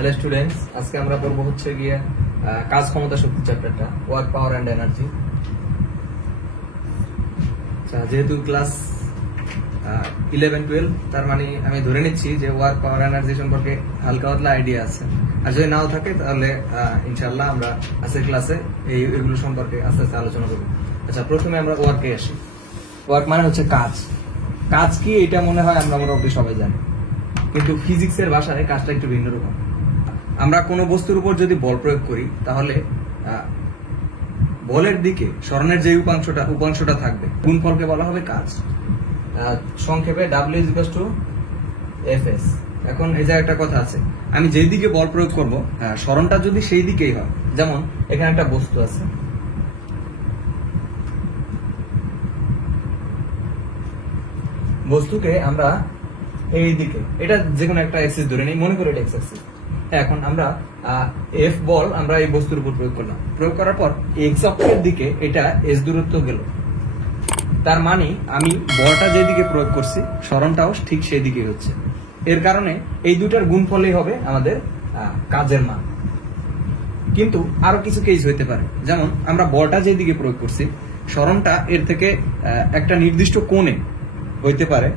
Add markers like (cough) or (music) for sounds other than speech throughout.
Hello students আজকে আমরা পড়ব হচ্ছে গিয়ে কাজ ক্ষমতা শক্তি চ্যাপ্টারটা ওয়ার্ক পাওয়ার অ্যান্ড এনার্জি যেহেতু ক্লাস ইলেভেন টুয়েলভ তার মানে আমি ধরে নিচ্ছি যে ওয়ার্ক পাওয়ার এনার্জি সম্পর্কে হালকা পাতলা আইডিয়া আছে। আর যদি নাও থাকে, তাহলে ইনশাল্লাহ আমরা আজকের ক্লাসে এই, এগুলো সম্পর্কে আস্তে আস্তে আলোচনা করব। আচ্ছা প্রথমে আমরা ওয়ার্কে আসি। ওয়ার্ক মানে হচ্ছে কাজ। কাজ কি, এটা মনে হয় আমরা মোটামুটি সবাই জানি। কিন্তু ফিজিক্সের ভাষায় কাজটা একটু ভিন্ন রকম। আমরা কোনো বস্তুর উপর যদি বল প্রয়োগ করি, তাহলে বলের দিকে স্মরণের যে উপাংশটা উপাংশটা থাকবে। গুণফলকে বলা হবে কাজ। সংক্ষেপে W is to F S এখন এই যে একটা কথা আছে। আমি যেই দিকে বল প্রয়োগ করব স্মরণটা যদি সেই দিকেই হয়, যেমন এখানে একটা বস্তু আছে। বস্তুকে আমরা এই দিকে, এটা যে কোনো একটা অ্যাক্সিস ধরে নিই, মনে করি এটা এক্স এখন আমরা এফ বল আমরা এই বস্তুর উপর প্রয়োগ করলাম। প্রয়োগ করার পর এক্স অক্ষের দিকে এটা এস দূরত্ব গেল। তার মানে আমি বলটা যেদিকে প্রয়োগ করছি স্মরণটাও ঠিক সেই দিকে হচ্ছে। এর কারণে এই দুটার গুণফলই হবে আমাদের কাজের মান। কিন্তু আরও কিছু কেস হইতে পারে। যেমন আমরা বলটা যেদিকে প্রয়োগ করছি স্মরণটা এর থেকে একটা নির্দিষ্ট কোণে হইতে পারে।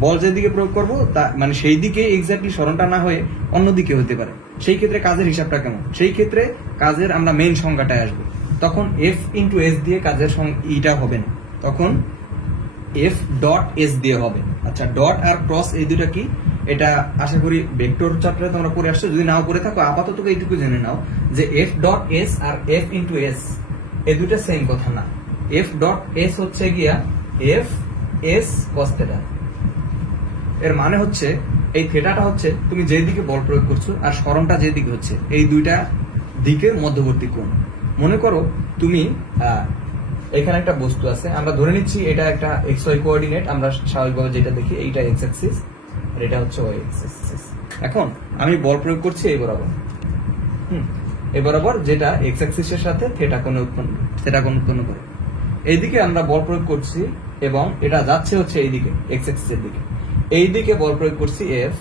বল যেদিকে প্রয়োগ করব, তা মানে সেই দিকে এক্স্যাক্টলি স্মরণটা না হয়ে অন্য দিকে হতে পারে। সেই ক্ষেত্রে কাজের হিসাবটা কেমন? সেই ক্ষেত্রে কাজের আমরা মেইন সংখ্যাটায় আসব। তখন এফ ইন্টু এস দিয়ে কাজের ইটা হবে না। তখন এফ ডট এস দিয়ে হবে। আচ্ছা ডট আর ক্রস এই দুটা কি? এটা আশা করি ভেক্টর চ্যাপ্টারে তোমরা পড়ে আসছো। যদি নাও পড়ে থাকো, আপাতত এইটুকু জেনে নাও যে এফ ডট এস আর এফ ইন্টু এস এই দুটা সেম কথা না। এফ ডট এস হচ্ছে গিয়া এফ এস কস থেটা এর মানে হচ্ছে, এই থেটাটা হচ্ছে, তুমি যেদিকে বল প্রয়োগ করছ আর স্মরণটা যেদিকে হচ্ছে, এই দুইটা দিকের মধ্যবর্তী কোণ। মনে করো তুমি এখানে একটা বস্তু আছে, আমরা ধরে নিচ্ছি এটা একটা এক্স ওয়াই কোঅর্ডিনেট আমরা স্বাভাবিকভাবে যেটা দেখি এইটা এক্স অ্যাক্সিস আর এটা হচ্ছে ওয়াই অ্যাক্সিস এখন আমি বল প্রয়োগ করছি এই বরাবর। হুম, এই বরাবর যেটা এক্স অ্যাক্সিসের সাথে থেটা কোণ উৎপন্ন থেটা কোণ উৎপন্ন করে। এইদিকে আমরা বল প্রয়োগ করছি এবং এটা যাচ্ছে হচ্ছে এইদিকে এক্স অ্যাক্সিসের দিকে। এই দিকে বল প্রয়োগ করছি এফ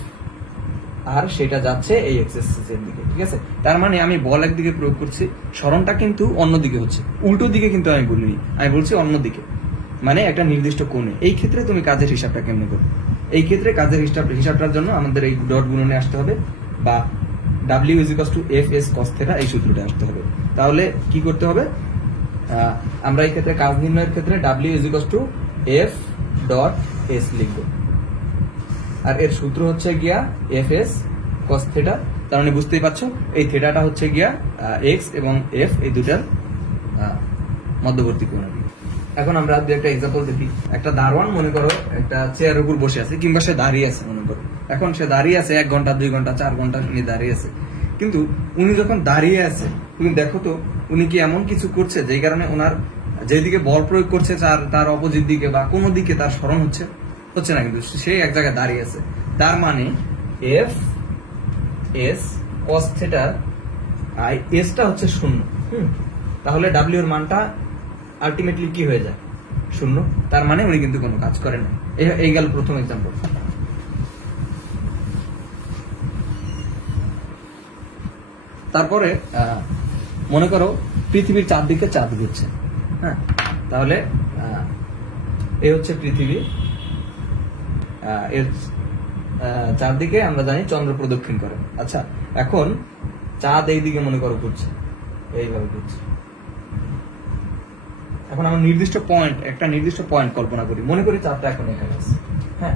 আর সেটা যাচ্ছে এই এক্সেস এর দিকে, ঠিক আছে? তার মানে আমি বল একদিকে প্রয়োগ করছি স্মরণটা কিন্তু অন্যদিকে হচ্ছে। উল্টো দিকে কিন্তু আমি বলিনি, আমি বলছি অন্যদিকে। মানে একটা নির্দিষ্ট কোণে। এই ক্ষেত্রে তুমি কাজের হিসাবটা কেমনে করবে? এই ক্ষেত্রে কাজের হিসাব হিসাবটার জন্য আমাদের এই ডট গুণনে আসতে হবে, বা W is to F S cos theta এই সূত্রটা আসতে হবে। তাহলে কি করতে হবে? আমরা এই ক্ষেত্রে কাজ নির্ণয়ের ক্ষেত্রে W is to F dot S লিখব। আর এর সূত্র হচ্ছে গিয়া এফ এস কস থেটা তার মানে বুঝতেই পারছ, এই থেটাটা হচ্ছে গিয়া এক্স এবং এফ এই দুটার মধ্যবর্তী কোণ এখন আমরা দু একটা এক্সাম্পল দেখি। একটা দারোয়ান, মনে করো, একটা চেয়ারের উপর বসে আছে, কিংবা সে দাঁড়িয়ে আছে, মনে করো। এখন সে দাঁড়িয়ে আছে, এক ঘণ্টা, দুই ঘণ্টা, চার ঘণ্টা নিয়ে দাঁড়িয়ে আছে। কিন্তু উনি যখন দাঁড়িয়ে আছে, তুমি দেখো তো, উনি কি এমন কিছু করছে, যেই কারণে ওনার যেদিকে বল প্রয়োগ করছে, তার তার অপোজিট দিকে বা কোনো দিকে তার স্মরণ হচ্ছে? হচ্ছে না কিন্তু সে এক জায়গায় দাঁড়িয়ে আছে। তার মানে এফ এস কস থেটার আই এসটা হচ্ছে শূন্য। হুম? তাহলে ডাব্লিউ এর মানটা আলটিমেটলি কি হয়ে যায়? শূন্য। তার মানে উনি কিন্তু কোনো কাজ করেন না এই- গেল প্রথম এক্সাম্পল তারপরে মনে করো পৃথিবীর চারদিকে চাঁদ ঘুরছে হ্যাঁ? তাহলে এই হচ্ছে পৃথিবী। এর চারদিকে আমরা জানি চন্দ্র প্রদক্ষিণ করে। আচ্ছা এখন চাঁদ এইদিকে মনে করো ঘুরছে। এইভাবে ঘুরছে। এখন আমরা নির্দিষ্ট পয়েন্ট একটা নির্দিষ্ট পয়েন্ট কল্পনা করি। মনে করি চাঁদটা এখন এখানে আছে। হ্যাঁ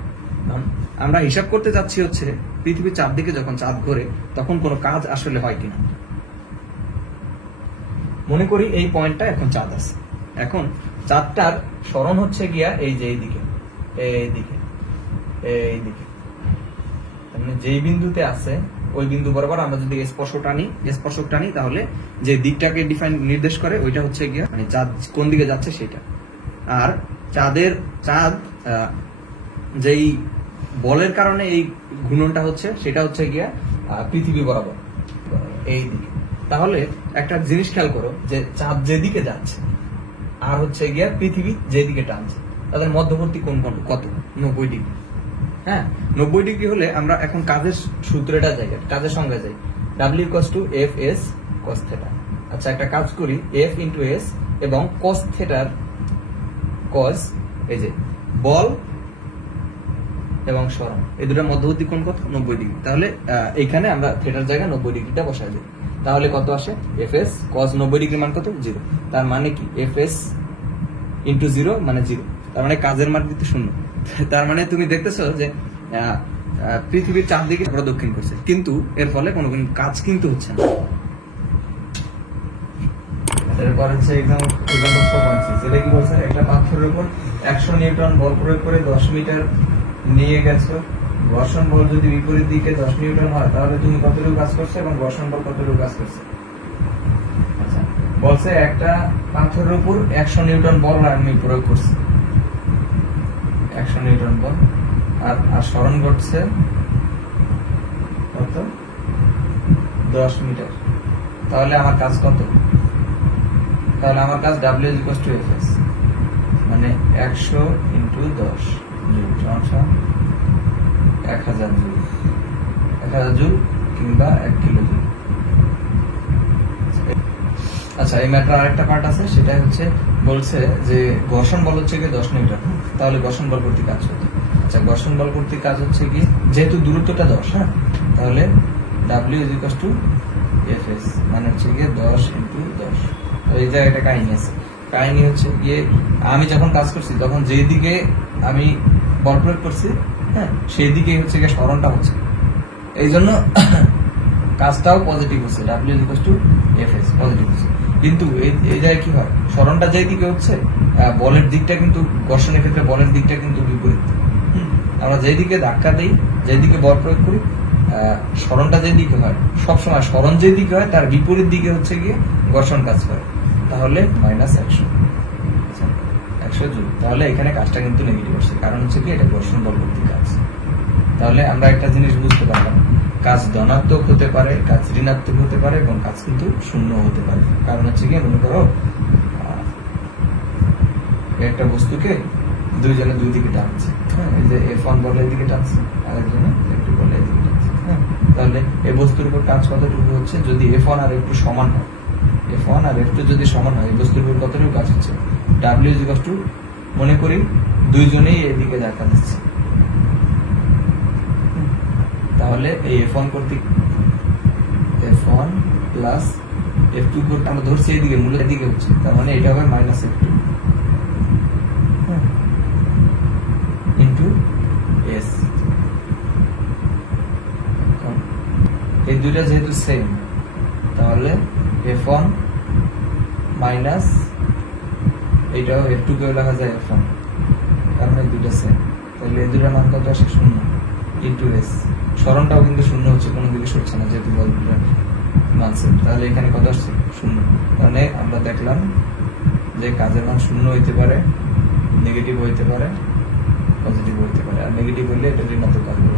আমরা হিসাব করতে যাচ্ছি হচ্ছে, পৃথিবীর চারদিকে যখন চাঁদ ঘোরে, তখন কোনো কাজ আসলে হয় কিনা? মনে করি এই পয়েন্টটা এখন চাঁদ আছে। এখন চাঁদটার স্মরণ হচ্ছে গিয়া এই যে এইদিকে এইদিকে। এইদিকে তার মানে বিন্দুতে আছে, ওই বিন্দু বরাবর আমরা যদি স্পর্শ টানি, স্পর্শক টানি, তাহলে যে দিকটাকে ডিফাইন নির্দেশ করে, ওইটা হচ্ছে গিয়া মানে চাঁদ, কোন দিকে যাচ্ছে সেটা। আর চাঁদের, চাঁদ যেই বলের কারণে এই ঘূর্ণনটা হচ্ছে, সেটা হচ্ছে গিয়া পৃথিবী বরাবর, এই দিকে। তাহলে একটা জিনিস খেয়াল করো, যে চাঁদ যেদিকে যাচ্ছে, আর হচ্ছে গিয়া পৃথিবী যেদিকে টানছে, তাদের মধ্যবর্তী কোন কত? নব্বই ডিগ্রি। হ্যাঁ নব্বই ডিগ্রি হলে আমরা এখন কাজের সূত্রটা যাই কাজের সংজ্ঞা যাই। W cos to F S cos theta আচ্ছা একটা কাজ করি এফ ইন্টু এস এবং কস থেটার কস এই যে বল এবং সরণ। এই দুটার মধ্যবর্তী কোণ কত? নব্বই ডিগ্রি। তাহলে আহ, এইখানে আমরা থেটার জায়গায় নব্বই ডিগ্রিটা বসাই দিই। তাহলে কত আসে? এফ এস কস নব্বই ডিগ্রি মান কত? জিরো। তার মানে কি? এফ এস ইন্টু জিরো মানে জিরো। তার মানে কাজের মান কিন্তু শূন্য। তার মানে তুমি দেখতেছো যে পৃথিবীর চারদিকে প্রদক্ষিণ করছে। কিন্তু এর ফলে কোনো কোনো কাজ কিন্তু হচ্ছে না। এরপর হচ্ছে কি বলছে? একটা পাথরের উপর একশো নিউটন বল প্রয়োগ করে দশ মিটার নিয়ে গেছো। ঘর্ষণ বল যদি বিপরীত দিকে দশ নিউটন হয়, তাহলে তুমি কতটুকু কাজ করছ এবং ঘর্ষণ বল কতটুকু কাজ করছে? আচ্ছা বলছে একটা পাথরের উপর একশো নিউটন বল আমি প্রয়োগ করছি। একশো নিউটন বল আর আর স্মরণ ঘটছে কত? দশ মিটার। তাহলে আমার কাজ কত? তাহলে আমার কাজ W equal to F S মানে একশো ইন্টু দশ। জুল সমান এক হাজার জুল। এক হাজার জুল কিংবা এক কিলো জুল। আচ্ছা এই ম্যাটার আরেকটা পার্ট আছে সেটা হচ্ছে বলছে যে ঘর্ষণ বল হচ্ছে কি দশ নিউটন, তাহলে ঘর্ষণ বল কর্তৃক কাজ হতো আচ্ছা ঘর্ষণ বল কর্তৃক কাজ হচ্ছে কি যেহেতু দূরত্বটা দশ হ্যাঁ তাহলে W is equals to F S মানে হচ্ছে গিয়ে দশ ইন্টু দশ। এই জায়গায় একটা কাহিনী আছে। কাহিনী হচ্ছে গিয়ে, আমি যখন কাজ করছি, তখন যেই দিকে আমি বল প্রয়োগ করছি হ্যাঁ সেই দিকে হচ্ছে গিয়ে স্মরণটা হচ্ছে। এই জন্য (coughs) কাজটাও পজিটিভ হচ্ছে W is equal to F S positive হচ্ছে। কিন্তু এই জায়গায় কি হয়? স্মরণটা যেই দিকে হচ্ছে বলের দিকটা কিন্তু, ঘর্ষণের ক্ষেত্রে বলের দিকটা কিন্তু বিপরীত। আমরা যেই দিকে ধাক্কা দিই যেই দিকে বল প্রয়োগ করি স্মরণটা যেই দিকে হয়, সবসময় স্মরণ যেই দিকে হয়, তার বিপরীত দিকে হচ্ছে গিয়ে ঘর্ষণ কাজ করে। তাহলে মাইনাস একশো। একশো জুল তাহলে এখানে কাজটা কিন্তু নেগেটিভ আসছে। কারণ হচ্ছে কি, এটা ঘর্ষণ বল কাজ। তাহলে আমরা একটা জিনিস বুঝতে পারলাম। কাজ ধনাত্মক হতে পারে, কাজ ঋণাত্মক হতে পারে এবং কাজ কিন্তু শূন্য হতে পারে। কারণ হচ্ছে কি মনে করো একটা বস্তুকে দুইজনে দুই দিকে টানছে হ্যাঁ? এই যে এফ ওয়ান বলে এদিকে টানছে, আরেকজনে এফ টু বলে এদিকে টানছে হ্যাঁ? তাহলে এই বস্তুর উপর কাজ কতটুকু হচ্ছে? যদি এফ ওয়ান আর একটু সমান হয় এফ ওয়ান আর এফ টু যদি সমান হয়, এই বস্তুর উপর কতটুকু কাজ হচ্ছে? ডাব্লিউ ইজ টু মনে করি, দুইজনেই এদিকে দেখা দিচ্ছে তাহলে এই এফ ওয়ান কর্তৃক F one plus F two করতে আমরা ধরছি এইদিকে, মূলত এদিকে হচ্ছে। তার মানে এটা হবে minus F two into S এই দুইটা যেহেতু সেম তাহলে এফ ওয়ান মাইনাস এইটাও এফ টু কেও লেখা যায় এফ ওয়ান কারণ এই দুইটা সেম তাহলে এই দুইটার মান কত আসে শূন্য। ইন্টু এস স্মরণটাও কিন্তু শূন্য হচ্ছে, কোনো জিনিস হচ্ছে না, যেহেতু মানছে। মান। তাহলে এখানে কত আসছে? শূন্য। মানে আমরা দেখলাম যে কাজের মান শূন্য হইতে পারে নেগেটিভ হইতে পারে পজিটিভ হইতে পারে। আর নেগেটিভ হইলে এটা ঋণাত্মক কাজ